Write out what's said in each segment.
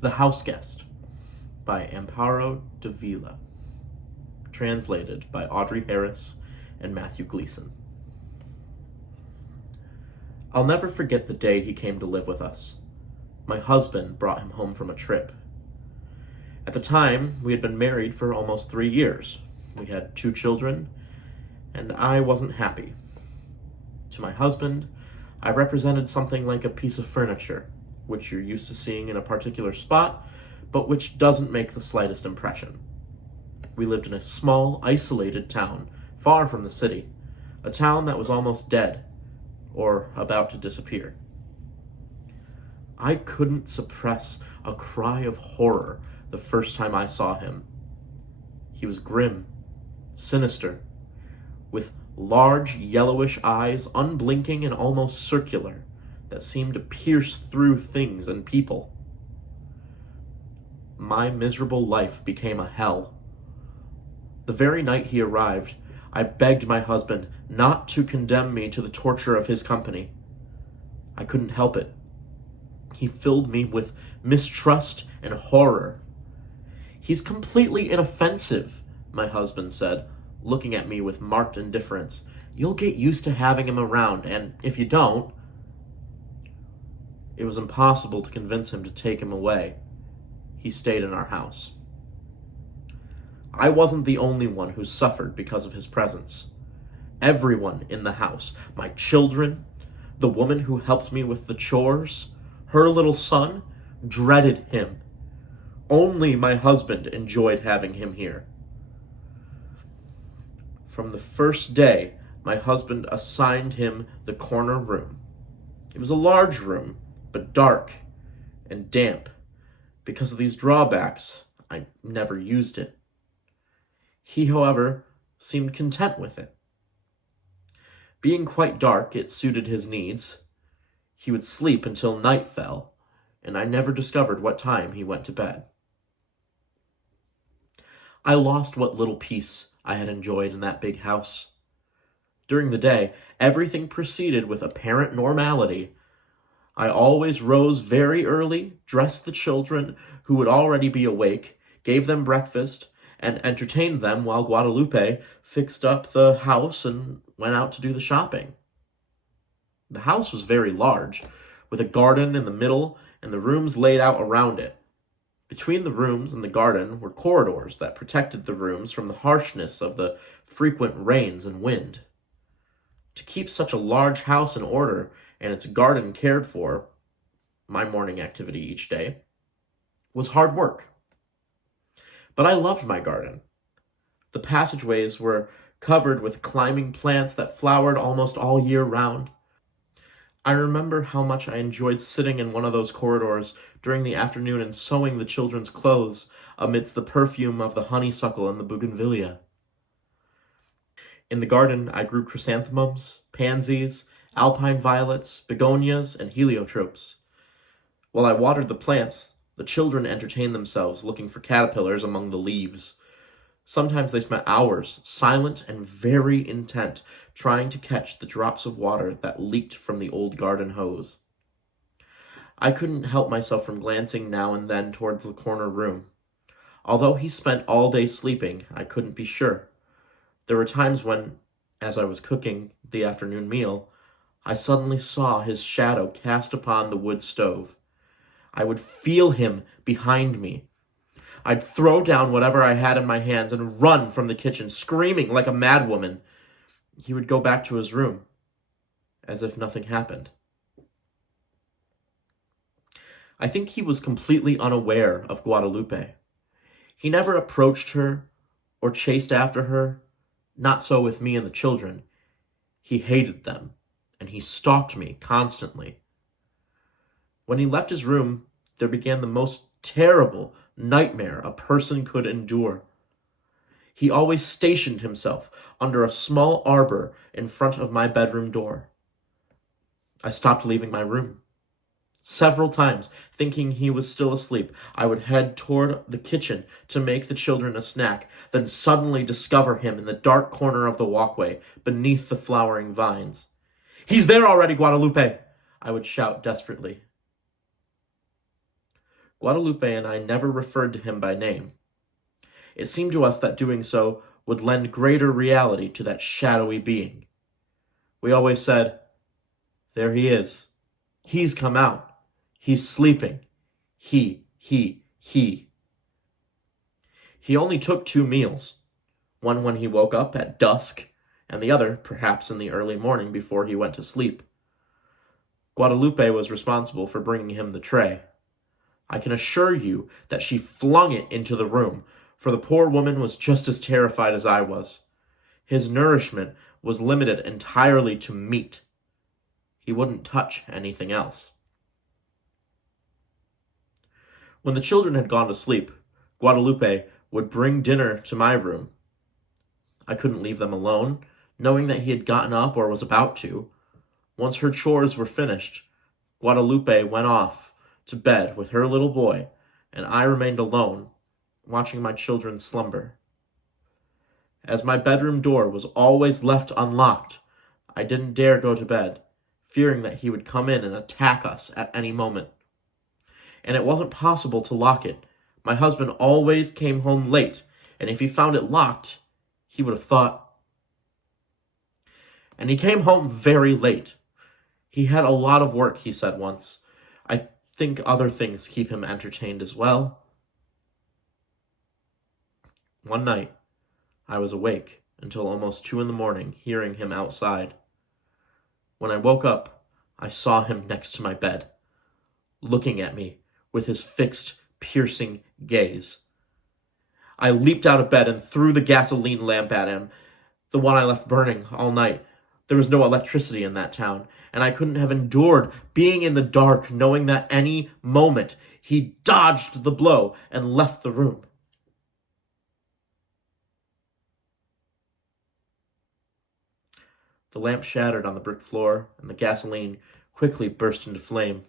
The Houseguest by Amparo de Villa. Translated by Audrey Harris and Matthew Gleason. I'll never forget the day he came to live with us. My husband brought him home from a trip. At the time, we had been married for almost 3 years. We had 2 children, and I wasn't happy. To my husband, I represented something like a piece of furniture, which you're used to seeing in a particular spot, but which doesn't make the slightest impression. We lived in a small, isolated town, far from the city, a town that was almost dead, or about to disappear. I couldn't suppress a cry of horror the first time I saw him. He was grim, sinister, with large yellowish eyes, unblinking and almost circular, that seemed to pierce through things and people. My miserable life became a hell. The very night he arrived, I begged my husband not to condemn me to the torture of his company. I couldn't help it. He filled me with mistrust and horror. "He's completely inoffensive," my husband said, looking at me with marked indifference. "You'll get used to having him around, and if you don't..." It was impossible to convince him to take him away. He stayed in our house. I wasn't the only one who suffered because of his presence. Everyone in the house, my children, the woman who helped me with the chores, her little son, dreaded him. Only my husband enjoyed having him here. From the first day, my husband assigned him the corner room. It was a large room, but dark and damp. Because of these drawbacks, I never used it. He, however, seemed content with it. Being quite dark, it suited his needs. He would sleep until night fell, and I never discovered what time he went to bed. I lost what little peace I had enjoyed in that big house. During the day, everything proceeded with apparent normality. I always rose very early, dressed the children, who would already be awake, gave them breakfast, and entertained them while Guadalupe fixed up the house and went out to do the shopping. The house was very large, with a garden in the middle and the rooms laid out around it. Between the rooms and the garden were corridors that protected the rooms from the harshness of the frequent rains and wind. To keep such a large house in order and its garden cared for, my morning activity each day, was hard work. But I loved my garden. The passageways were covered with climbing plants that flowered almost all year round. I remember how much I enjoyed sitting in one of those corridors during the afternoon and sewing the children's clothes amidst the perfume of the honeysuckle and the bougainvillea. In the garden, I grew chrysanthemums, pansies, alpine violets, begonias, and heliotropes. While I watered the plants, the children entertained themselves looking for caterpillars among the leaves. Sometimes they spent hours, silent and very intent, trying to catch the drops of water that leaked from the old garden hose. I couldn't help myself from glancing now and then towards the corner room. Although he spent all day sleeping, I couldn't be sure. There were times when, as I was cooking the afternoon meal, I suddenly saw his shadow cast upon the wood stove. I would feel him behind me. I'd throw down whatever I had in my hands and run from the kitchen, screaming like a madwoman. He would go back to his room, as if nothing happened. I think he was completely unaware of Guadalupe. He never approached her or chased after her, not so with me and the children. He hated them, and he stalked me constantly. When he left his room, there began the most terrible nightmare a person could endure. He always stationed himself under a small arbor in front of my bedroom door. I stopped leaving my room. Several times, thinking he was still asleep, I would head toward the kitchen to make the children a snack, then suddenly discover him in the dark corner of the walkway beneath the flowering vines. "He's there already, Guadalupe!" I would shout desperately. Guadalupe and I never referred to him by name. It seemed to us that doing so would lend greater reality to that shadowy being. We always said, "There he is. He's come out. He's sleeping. He. He only took 2 meals, one when he woke up at dusk, and the other perhaps in the early morning before he went to sleep. Guadalupe was responsible for bringing him the tray. I can assure you that she flung it into the room, for the poor woman was just as terrified as I was. His nourishment was limited entirely to meat. He wouldn't touch anything else. When the children had gone to sleep, Guadalupe would bring dinner to my room. I couldn't leave them alone, knowing that he had gotten up or was about to. Once her chores were finished, Guadalupe went off to bed with her little boy, and I remained alone, watching my children slumber. As my bedroom door was always left unlocked, I didn't dare go to bed, fearing that he would come in and attack us at any moment. And it wasn't possible to lock it. My husband always came home late, and if he found it locked, he would have thought. And he came home very late. He had a lot of work, he said once. I think other things keep him entertained as well. One night, I was awake until almost 2 a.m, hearing him outside. When I woke up, I saw him next to my bed, looking at me with his fixed, piercing gaze. I leaped out of bed and threw the gasoline lamp at him, the one I left burning all night. There was no electricity in that town, and I couldn't have endured being in the dark, knowing that any moment he dodged the blow and left the room. The lamp shattered on the brick floor, and the gasoline quickly burst into flame.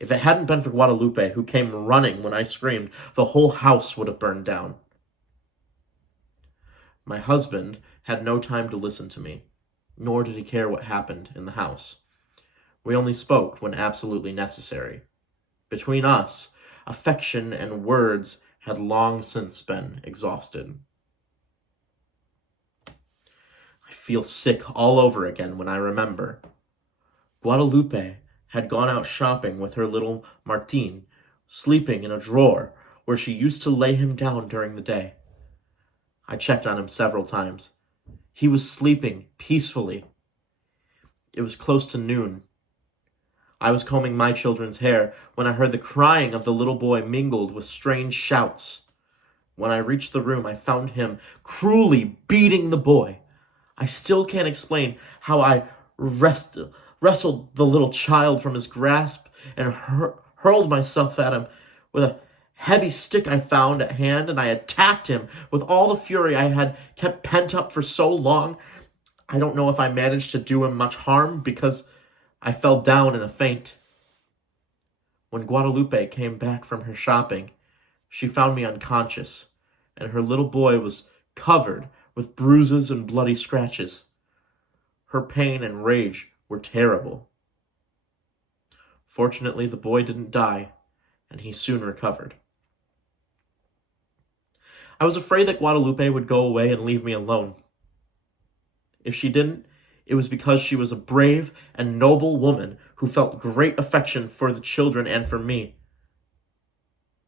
If it hadn't been for Guadalupe, who came running when I screamed, the whole house would have burned down. My husband had no time to listen to me, nor did he care what happened in the house. We only spoke when absolutely necessary. Between us, affection and words had long since been exhausted. I feel sick all over again when I remember. Guadalupe had gone out shopping with her little Martin, sleeping in a drawer where she used to lay him down during the day. I checked on him several times. He was sleeping peacefully. It was close to noon. I was combing my children's hair when I heard the crying of the little boy mingled with strange shouts. When I reached the room, I found him cruelly beating the boy. I still can't explain how I wrestled the little child from his grasp and hurled myself at him with a heavy stick I found at hand, and I attacked him with all the fury I had kept pent up for so long. I don't know if I managed to do him much harm because I fell down in a faint. When Guadalupe came back from her shopping, she found me unconscious, and her little boy was covered with bruises and bloody scratches. Her pain and rage were terrible. Fortunately, the boy didn't die, and he soon recovered. I was afraid that Guadalupe would go away and leave me alone. If she didn't, it was because she was a brave and noble woman who felt great affection for the children and for me.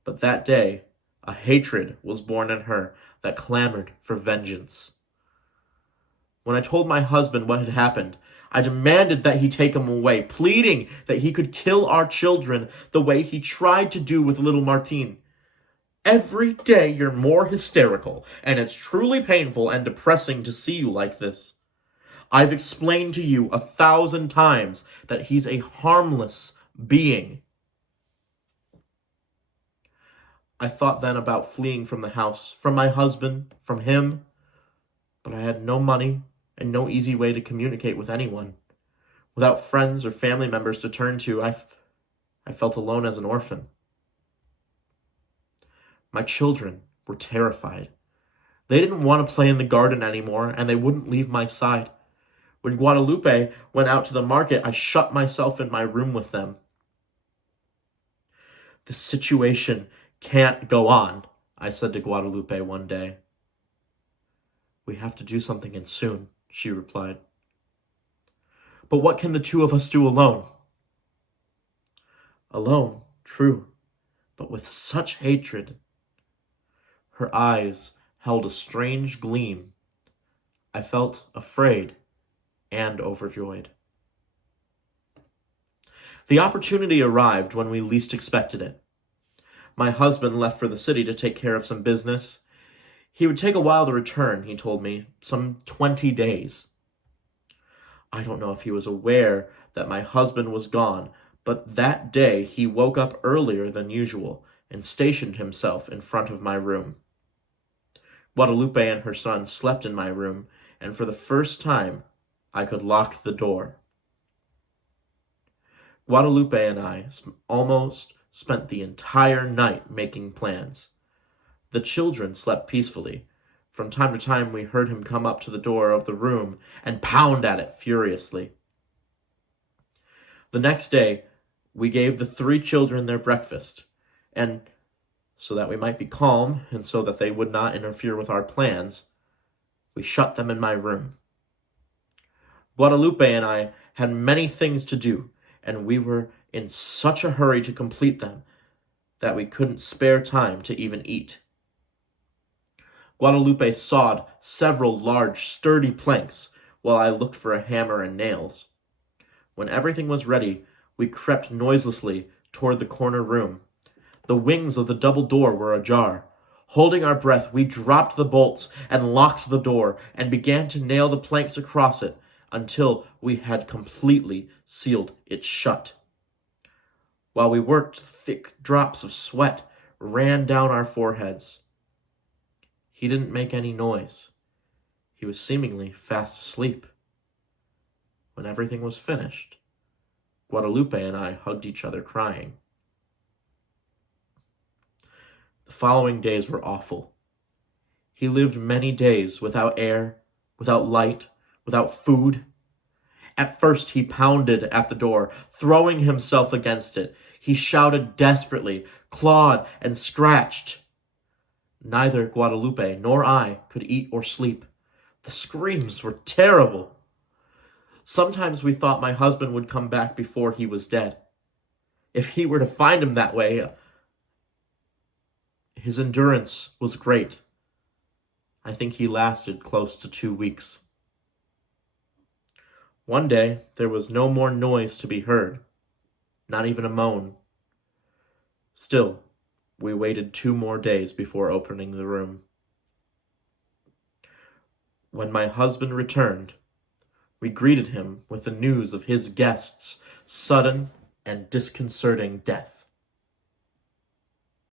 But that day, a hatred was born in her that clamored for vengeance. When I told my husband what had happened, I demanded that he take him away, pleading that he could kill our children the way he tried to do with little Martin. Every day you're more hysterical, and it's truly painful and depressing to see you like this. I've explained to you 1,000 times that he's a harmless being. I thought then about fleeing from the house, from my husband, from him, but I had no money and no easy way to communicate with anyone. Without friends or family members to turn to, I felt alone as an orphan. My children were terrified. They didn't want to play in the garden anymore, and they wouldn't leave my side. When Guadalupe went out to the market, I shut myself in my room with them. "The situation can't go on," I said to Guadalupe one day. "We have to do something, and soon," she replied. "But what can the two of us do alone?" "Alone, true, but with such hatred." Her eyes held a strange gleam. I felt afraid and overjoyed. The opportunity arrived when we least expected it. My husband left for the city to take care of some business. He would take a while to return, he told me, some 20 days. I don't know if he was aware that my husband was gone, but that day he woke up earlier than usual and stationed himself in front of my room. Guadalupe and her son slept in my room, and for the first time, I could lock the door. Guadalupe and I almost spent the entire night making plans. The children slept peacefully. From time to time, we heard him come up to the door of the room and pound at it furiously. The next day, we gave the 3 children their breakfast, and so that we might be calm and so that they would not interfere with our plans, we shut them in my room. Guadalupe and I had many things to do, and we were in such a hurry to complete them that we couldn't spare time to even eat. Guadalupe sawed several large, sturdy planks while I looked for a hammer and nails. When everything was ready, we crept noiselessly toward the corner room. The wings of the double door were ajar. Holding our breath, we dropped the bolts and locked the door and began to nail the planks across it until we had completely sealed it shut. While we worked, thick drops of sweat ran down our foreheads. He didn't make any noise. He was seemingly fast asleep. When everything was finished, Guadalupe and I hugged each other, crying. The following days were awful. He lived many days without air, without light, without food. At first he pounded at the door, throwing himself against it. He shouted desperately, clawed, and scratched. Neither Guadalupe nor I could eat or sleep. The screams were terrible. Sometimes we thought my husband would come back before he was dead. If he were to find him that way, his endurance was great. I think he lasted close to 2 weeks. One day, there was no more noise to be heard, not even a moan. Still, we waited 2 more days before opening the room. When my husband returned, we greeted him with the news of his guest's sudden and disconcerting death.